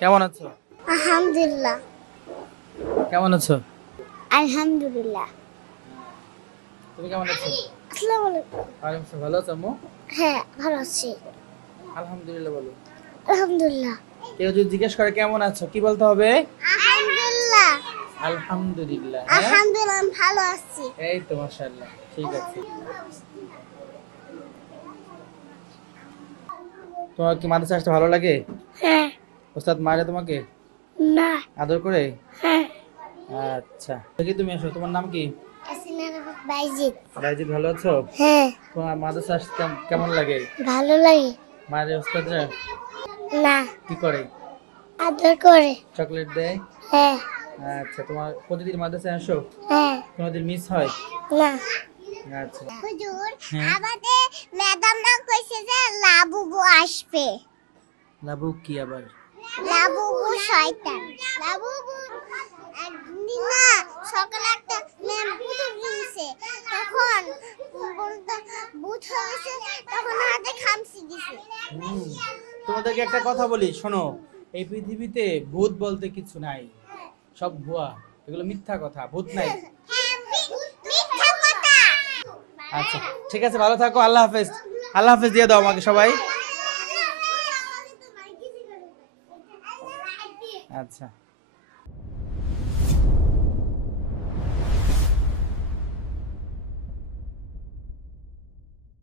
কেমন আছো? আলহামদুলিল্লাহ। কেমন আছো? আলহামদুলিল্লাহ। তুমি কেমন আছো? আসসালামু আলাইকুম। ওয়ালাইকুম আসসালাম। ভালো আছো আম্মু? হ্যাঁ, ভালো আছি। আলহামদুলিল্লাহ বলো। আলহামদুলিল্লাহ। কেউ যদি জিজ্ঞেস করে কেমন আছো কি বলতে হবে? আলহামদুলিল্লাহ। আলহামদুলিল্লাহ। হ্যাঁ, আলহামদুলিল্লাহ, আমি ভালো আছি। এই তো মাশাআল্লাহ, ঠিক আছে। তোমার কি মাদ্রাসা আসতে ভালো লাগে? হ্যাঁ। ওস্তাদ মারে তোমাকে না। আদর করে? হ্যাঁ। আচ্ছা, দেখি তুমি এসো। তোমার নাম কি? বাইজিৎ। রাইজিদ, ভালো আছো? হ্যাঁ, তোমার মাদ্রাসা আসতে কেমন লাগে? ভালো লাগে। মারে ওস্তাদরা না, কি করে? আদর করে। চকলেট দেয়? হ্যাঁ। আচ্ছা, তোমার প্রতিদিন মাদ্রাসায় আসো? হ্যাঁ। কোনোদিন মিস হয়? না। আচ্ছা। হুজুর, হ্যাঁ। আমাদের ম্যাডামরা কইছে যে লাবুবু আসবে। লাবু কি আবার? লাবুবু শয়তান। লাবুবু একদিন না সকালে একটা ম্যাম ভূত হইছে, তখন বলতে ভূত হইছে, তখন হাতে খামচি দিছে। হুম, তোমাদেরকে একটা কথা বলি শোনো, এই পৃথিবীতে ভূত বলতে কিছু নাই, সব ভুয়া, এগুলো মিথ্যা কথা, ভূত নাই। হ্যাঁ, মিথ্যা কথা। আচ্ছা, ঠিক আছে, ভালো থাকো, আল্লাহ হাফেজ। আল্লাহ হাফেজ দিয়ে দাও আমাকে সবাই। আচ্ছা।